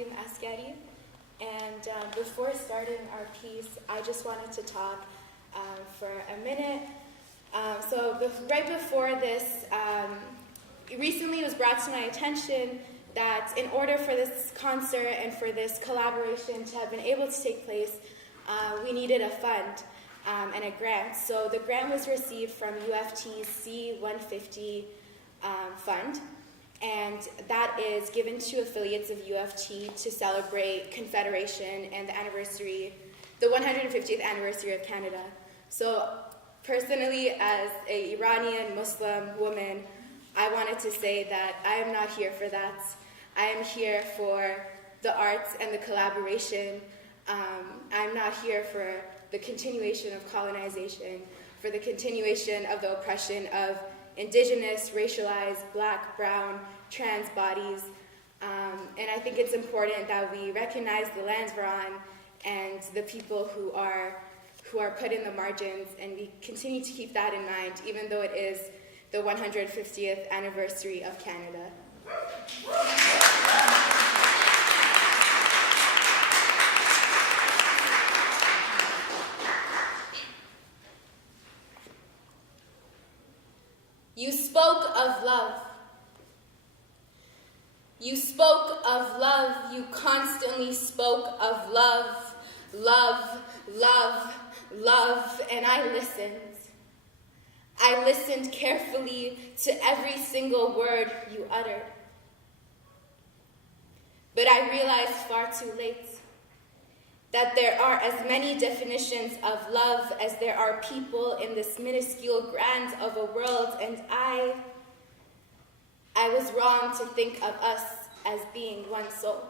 Nasim, Asgari. And before starting our piece, I just wanted to talk for a minute. Right before this, recently it was brought to my attention that in order for this concert and for this collaboration to have been able to take place, we needed a fund and a grant. So the grant was received from UFT's C-150 fund, and that is given to affiliates of UFT to celebrate Confederation and the 150th anniversary of Canada. So personally, as an Iranian Muslim woman, I wanted to say that I am not here for that. I am here for the arts and the collaboration. I'm not here for the continuation of colonization, for the continuation of the oppression of Indigenous, racialized, Black, brown, trans bodies. And I think it's important that we recognize the lands we're on and the people who are put in the margins, and we continue to keep that in mind, even though it is the 150th anniversary of Canada. You spoke of love. You spoke of love. You constantly spoke of love, love, love, love, and I listened. I listened carefully to every single word you uttered. But I realized far too late that there are as many definitions of love as there are people in this minuscule grand of a world, and I was wrong to think of us as being one soul.